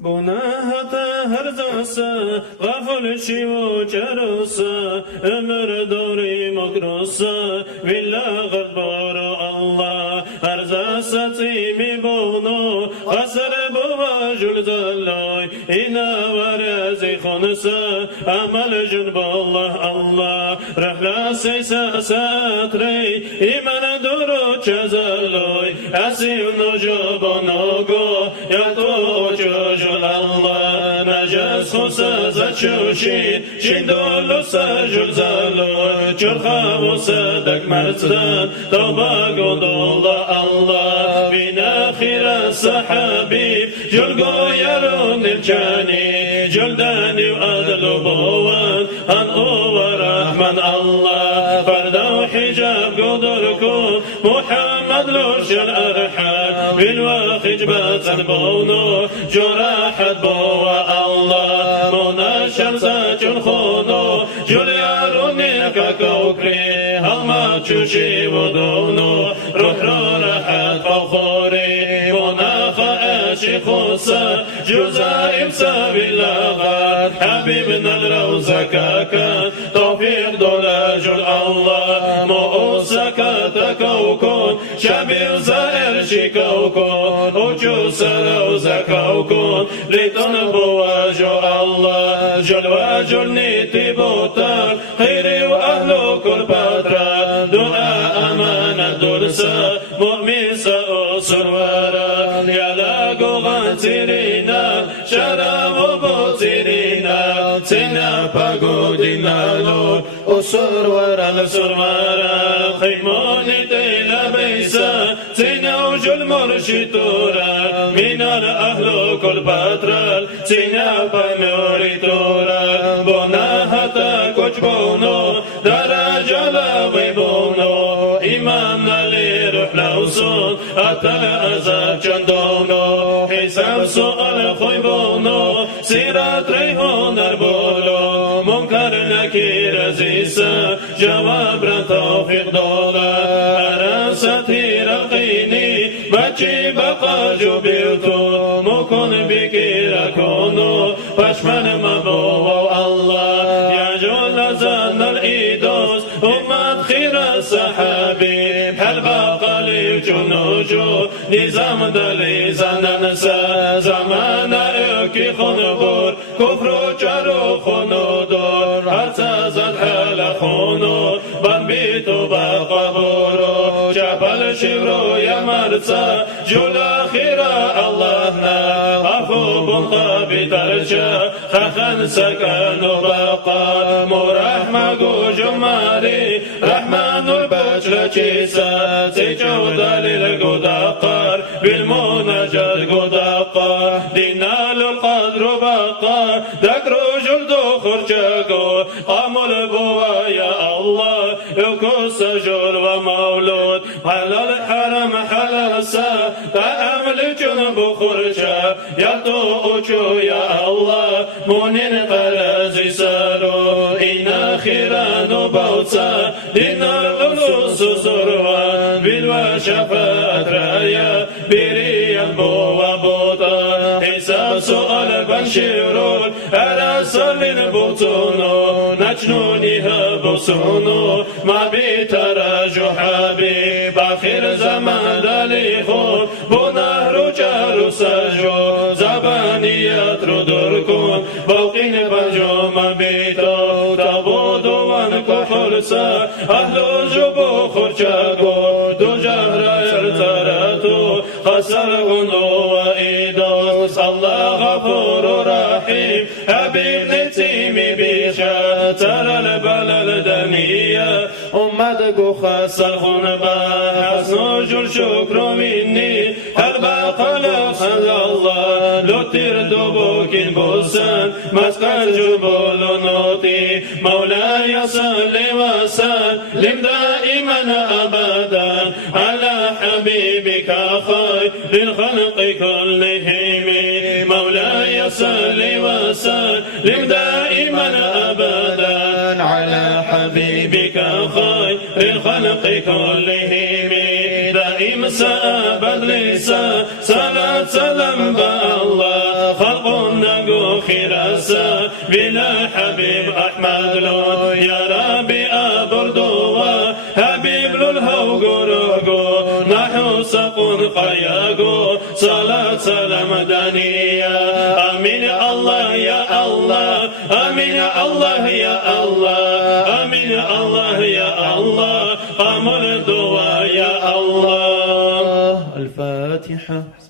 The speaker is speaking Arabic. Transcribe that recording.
Günahata herzasa, gaful şivu çarusa, ömür doğru makrusa, villa gırbaru Allah, herzasa timi bunu, hasar buva julzalloy, ina varazi khunsa, amal junballah Allah, rahla seysa satrey, iman duru çazalloy, asim nujubonogo, yato çujul Allah, najas khusa zachushi, shindolo sa julzalloy, churkha musa dak marzdan, tawba godullah Allah, bina khira sahabib, julgo yarun nilchani, juldani adlu bowan, an uwa rahman Allah, fardaw hijab godurkum, Muhammad lushal arham, bilwaqij batan bono, jurahat bowa Allah, munashal sachun khono, jul yarun nilka kawkri, halma chushi ودونو روح راحت فوخوري مناخ خصا جزائم سبيل الغار حبيبنا الروزة كاكا توفيق دولاج الله مؤسك تكوكون شبيل زائر شكوكون وجوس روزة كوكون لتنبو واجو الله جل واجل نيتي بوتار خيري وأهلو كل باترا دعاء أمانة درسا مؤمن سأسر ورا يلاقو غاترينا شراب بوترينا سنا باقودنا لور أسر ورا الأسر ورا خيموني تيلا بيسا سنا وجل مرشدورا من الأهل كل باترال سنا بموري تورا بونا حتى كوش بونو درجة لا بونو إيمان لي روح لوصول أتى الأزاب جندونو حساب سؤال خيبونو سيرات ريحون البولو منكر نكير زيسا جواب رتوفيق دولا أراستي رقيني بچي بقى جبلتو مكن بكير كونو بشمن مبو الله يا جول زن الإيدوس أمت خير السحابي هل بقى لي جنوجو نظام دلي زننسا زمان اكي خنبور كفر جرو خنودور حتى زد حال خنو بن بيتو بقى بورو جبل شبرو يا مرسا جولا خيرا اللهنا أخو بنطابي ترشا خخن سكن بقى مرحمة جمالي رحمن البشر جيسا سيجو دليل قدقار بالمناجات قدقار دينال القدر بقى ذكرو جلدو خرجاقو قامل بوا يا الله يكوس جل ومولود على الحرم حلال سا تأمل جنب خرجا يطوء يا الله منين قلزي سارو إنا خيران بوتا دينار غلوس سروان بالوشفاء رايا بريان بوا بوتا حساب سؤال بنشيرون على سلين بوتونو نجنوني هبوسونو ما بيتراجو حبيب آخر زمان دليخون بنهر جارو سجو زبانيات رو دركون بوقين بنجو ما بيتو تابودو وانكو خلصا أهلو جبو خرجاقو دو جهر يرتراتو خسر غنو وإيدوس الله غفور رحيم حبيب نتيمي بيشا ترى البلد دنيا أمدكو خسر غنبا حسنو جل شكر مني هل باقى لخذ الله لو تردو بوكين بوسان مسكر جبول نوتي مولاي صل وسلم دائما أبدا على حبيبك خير الخلق كلهم مولاي صل وسلم دائما أبدا على حبيبك خير الخلق كلهم دائم سأبد لسا صلاة سلام بالله خلق نقو خراسة بلا حبيب أحمد لو يا ربي أبردو حبيب للهو قرقو نحو سقون قياقو صلاة سلام دانية آمين الله يا الله آمين الله يا الله آمين الله يا الله قمر الدعاء يا الله. الفاتحة.